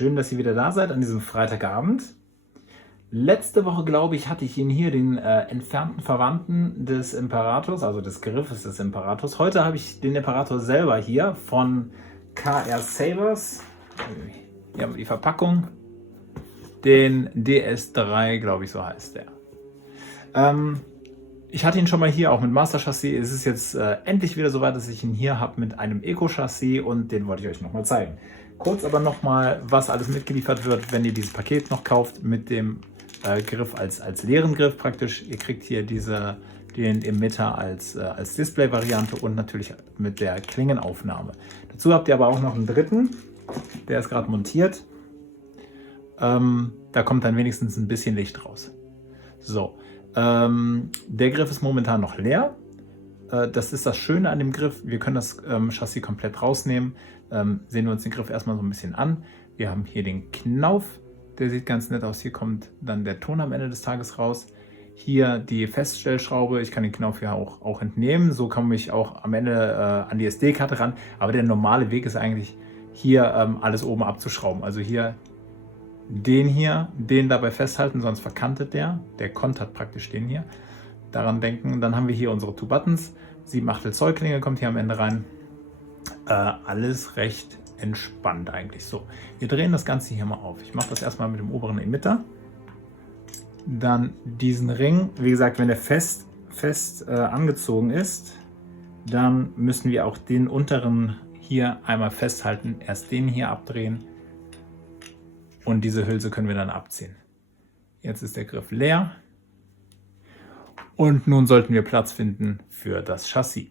Schön, dass ihr wieder da seid an diesem Freitagabend. Letzte Woche, glaube ich, hatte ich Ihnen hier den entfernten Verwandten des Imperators, also des Griffes des Imperators. Heute habe ich den Imperator selber hier von KR Sabers. Hier haben wir die Verpackung. Den DS3, glaube ich, so heißt der. Ich hatte ihn schon mal hier, auch mit Master Chassis. Es ist jetzt endlich wieder soweit, dass ich ihn hier habe mit einem Eco-Chassis und den wollte ich euch nochmal zeigen. Kurz aber nochmal, was alles mitgeliefert wird, wenn ihr dieses Paket noch kauft mit dem Griff als leeren Griff praktisch. Ihr kriegt hier den Emitter als Display-Variante und natürlich mit der Klingenaufnahme. Dazu habt ihr aber auch noch einen dritten, der ist gerade montiert. Da kommt dann wenigstens ein bisschen Licht raus. So. Der Griff ist momentan noch leer. Das ist das Schöne an dem Griff. Wir können das Chassis komplett rausnehmen. Sehen wir uns den Griff erstmal so ein bisschen an. Wir haben hier den Knauf. Der sieht ganz nett aus. Hier kommt dann der Ton am Ende des Tages raus. Hier die Feststellschraube. Ich kann den Knauf ja auch entnehmen. So komme ich auch am Ende an die SD-Karte ran. Aber der normale Weg ist eigentlich hier alles oben abzuschrauben. Also hier den dabei festhalten, sonst verkantet der kontert praktisch den hier. Daran denken. Dann haben wir hier unsere 2 Buttons. 7/8 Zoll Klinge kommt hier am Ende rein. Alles recht entspannt eigentlich so. Wir drehen das Ganze hier mal auf. Ich mache das erstmal mit dem oberen Emitter. Dann diesen Ring. Wie gesagt, wenn der fest angezogen ist, dann müssen wir auch den unteren hier einmal festhalten. Erst den hier abdrehen. Und diese Hülse können wir dann abziehen. Jetzt ist der Griff leer. Und nun sollten wir Platz finden für das Chassis.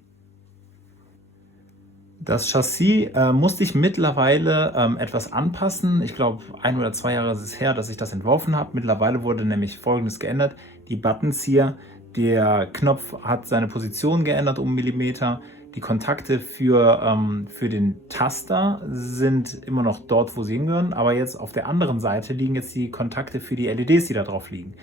Das Chassis musste ich mittlerweile etwas anpassen. Ich glaube, 1 oder 2 Jahre ist es her, dass ich das entworfen habe. Mittlerweile wurde nämlich Folgendes geändert. Die Buttons hier, der Knopf hat seine Position geändert um Millimeter. Die Kontakte für den Taster sind immer noch dort, wo sie hingehören, aber jetzt auf der anderen Seite liegen jetzt die Kontakte für die LEDs, die da drauf liegen.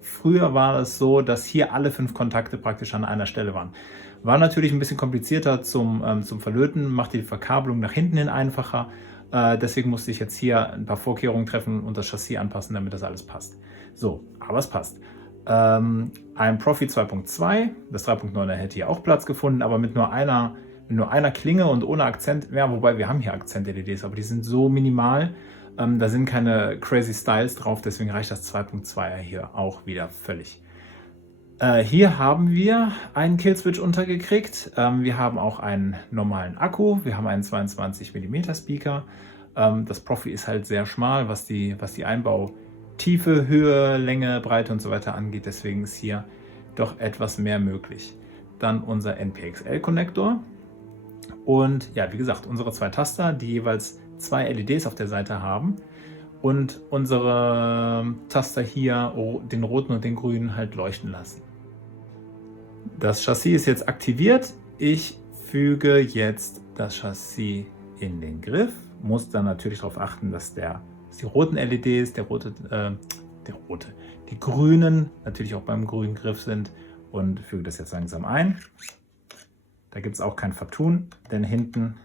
Früher war es so, dass hier alle 5 Kontakte praktisch an einer Stelle waren. War natürlich ein bisschen komplizierter zum Verlöten, macht die Verkabelung nach hinten hin einfacher. Deswegen musste ich jetzt hier ein paar Vorkehrungen treffen und das Chassis anpassen, damit das alles passt. So, aber es passt. Ein Profi 2.2, das 3.9er hätte hier auch Platz gefunden, aber mit nur einer Klinge und ohne Akzent, ja, wobei wir haben hier Akzent-LEDs, aber die sind so minimal, da sind keine crazy Styles drauf, deswegen reicht das 2.2er hier auch wieder völlig. Hier haben wir einen Killswitch untergekriegt, wir haben auch einen normalen Akku, wir haben einen 22 mm Speaker, das Profi ist halt sehr schmal, was die Einbautiefe, Höhe, Länge, Breite und so weiter angeht, deswegen ist hier doch etwas mehr möglich. Dann unser NPXL-Konnektor und ja, wie gesagt, unsere 2 Taster, die jeweils 2 LEDs auf der Seite haben und unsere Taster hier den roten und den grünen halt leuchten lassen. Das Chassis ist jetzt aktiviert. Ich füge jetzt das Chassis in den Griff. Muss dann natürlich darauf achten, dass die roten LEDs, die grünen natürlich auch beim grünen Griff sind und füge das jetzt langsam ein. Da gibt es auch kein Vertun, denn hinten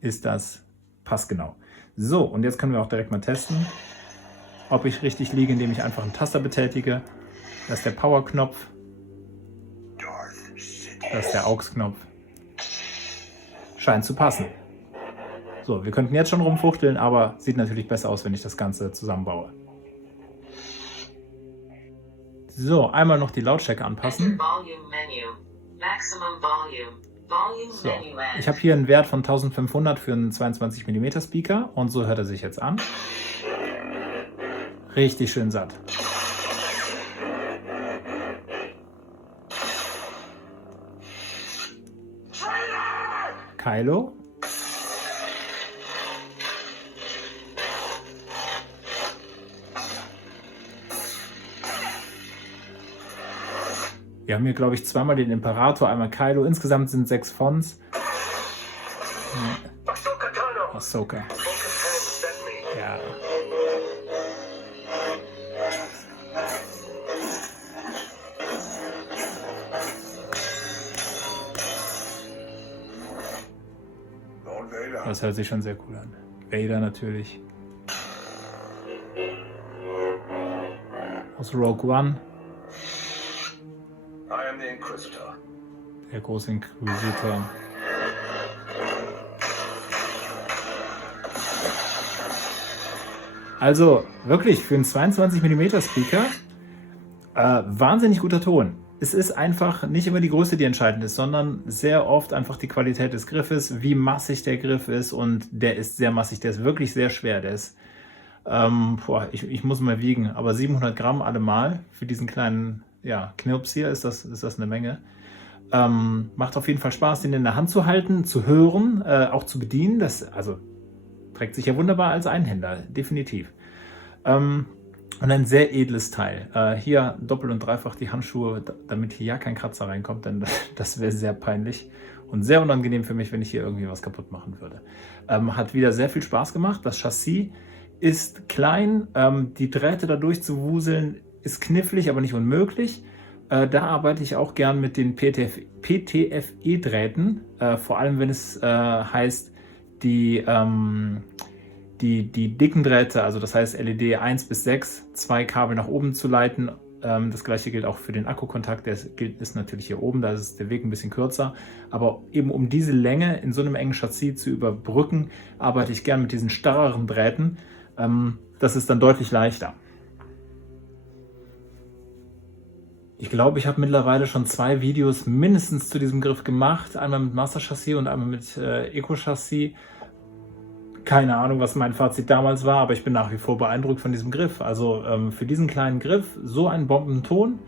ist das passgenau. So, und jetzt können wir auch direkt mal testen, ob ich richtig liege, indem ich einfach einen Taster betätige. Das ist der Power-Knopf. Das ist der AUX-Knopf. Scheint zu passen. So, wir könnten jetzt schon rumfuchteln, aber sieht natürlich besser aus, wenn ich das Ganze zusammenbaue. So, einmal noch die Lautstärke anpassen. So, ich habe hier einen Wert von 1500 für einen 22 mm Speaker und so hört er sich jetzt an. Richtig schön satt. Kylo. Wir haben hier, glaube ich, zweimal den Imperator, einmal Kylo. Insgesamt sind 6 Fonts. Ahsoka. Ja. Das hört sich schon sehr cool an. Vader natürlich. aus Rogue One. I am the Inquisitor. Der große Inquisitor. Also wirklich für einen 22 mm Speaker wahnsinnig guter Ton. Es ist einfach nicht immer die Größe, die entscheidend ist, sondern sehr oft einfach die Qualität des Griffes, wie massig der Griff ist, und der ist sehr massig, der ist wirklich sehr schwer. Der ist, ich muss mal wiegen, aber 700 Gramm allemal für diesen kleinen Knirps hier ist das eine Menge. Macht auf jeden Fall Spaß, den in der Hand zu halten, zu hören, auch zu bedienen. Das trägt sich ja wunderbar als Einhänder, definitiv. Und ein sehr edles Teil. Hier doppelt und dreifach die Handschuhe, damit hier ja kein Kratzer reinkommt, denn das wäre sehr peinlich und sehr unangenehm für mich, wenn ich hier irgendwie was kaputt machen würde. Hat wieder sehr viel Spaß gemacht. Das Chassis ist klein, die Drähte da durchzuwuseln ist knifflig, aber nicht unmöglich. Da arbeite ich auch gern mit den PTFE-Drähten, vor allem wenn es heißt, die dicken Drähte, also das heißt LED 1 bis 6, 2 Kabel nach oben zu leiten. Das gleiche gilt auch für den Akkukontakt, der ist natürlich hier oben, da ist der Weg ein bisschen kürzer. Aber eben um diese Länge in so einem engen Chassis zu überbrücken, arbeite ich gern mit diesen starreren Drähten. Das ist dann deutlich leichter. Ich glaube, ich habe mittlerweile schon 2 Videos mindestens zu diesem Griff gemacht. Einmal mit Master Chassis und einmal mit Eco Chassis. Keine Ahnung, was mein Fazit damals war, aber ich bin nach wie vor beeindruckt von diesem Griff. Also für diesen kleinen Griff so einen Bombenton.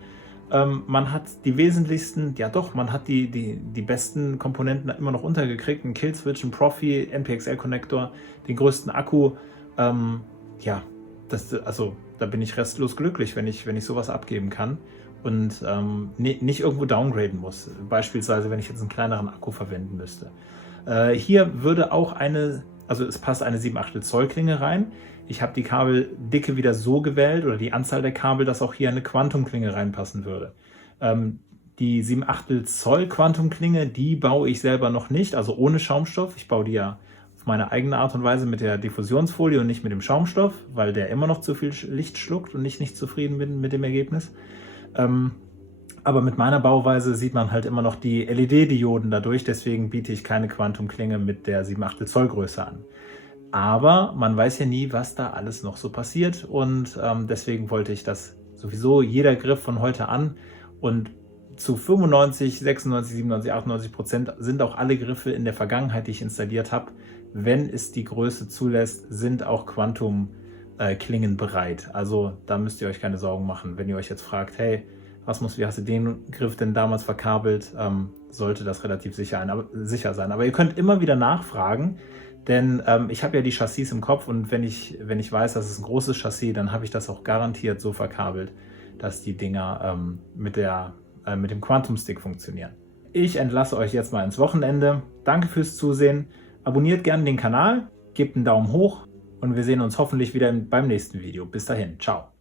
Man hat die wesentlichsten, man hat die besten Komponenten immer noch untergekriegt. Ein Killswitch, ein Profi, NPXL-Connector, den größten Akku. Da bin ich restlos glücklich, wenn ich sowas abgeben kann und nicht irgendwo downgraden muss. Beispielsweise, wenn ich jetzt einen kleineren Akku verwenden müsste. Hier würde auch es passt eine 7/8 Zoll Klinge rein. Ich habe die Kabeldicke wieder so gewählt oder die Anzahl der Kabel, dass auch hier eine Quantum-Klinge reinpassen würde. Die 7/8 Zoll Quantum-Klinge, die baue ich selber noch nicht, also ohne Schaumstoff. Ich baue die ja auf meine eigene Art und Weise mit der Diffusionsfolie und nicht mit dem Schaumstoff, weil der immer noch zu viel Licht schluckt und ich nicht zufrieden bin mit dem Ergebnis. Aber mit meiner Bauweise sieht man halt immer noch die LED-Dioden dadurch, deswegen biete ich keine Quantum-Klinge mit der 7/8 Zoll Größe an. Aber man weiß ja nie, was da alles noch so passiert, und deswegen wollte ich das sowieso jeder Griff von heute an, und zu 95, 96, 97, 98% sind auch alle Griffe in der Vergangenheit, die ich installiert habe, wenn es die Größe zulässt, sind auch Quantum-Klingen bereit. Also da müsst ihr euch keine Sorgen machen, wenn ihr euch jetzt fragt, hey, wie hast du den Griff denn damals verkabelt, sollte das relativ sicher sein. Aber ihr könnt immer wieder nachfragen, denn ich habe ja die Chassis im Kopf, und wenn ich weiß, das ist ein großes Chassis, dann habe ich das auch garantiert so verkabelt, dass die Dinger mit dem Quantum Stick funktionieren. Ich entlasse euch jetzt mal ins Wochenende. Danke fürs Zusehen. Abonniert gerne den Kanal, gebt einen Daumen hoch und wir sehen uns hoffentlich wieder beim nächsten Video. Bis dahin, ciao.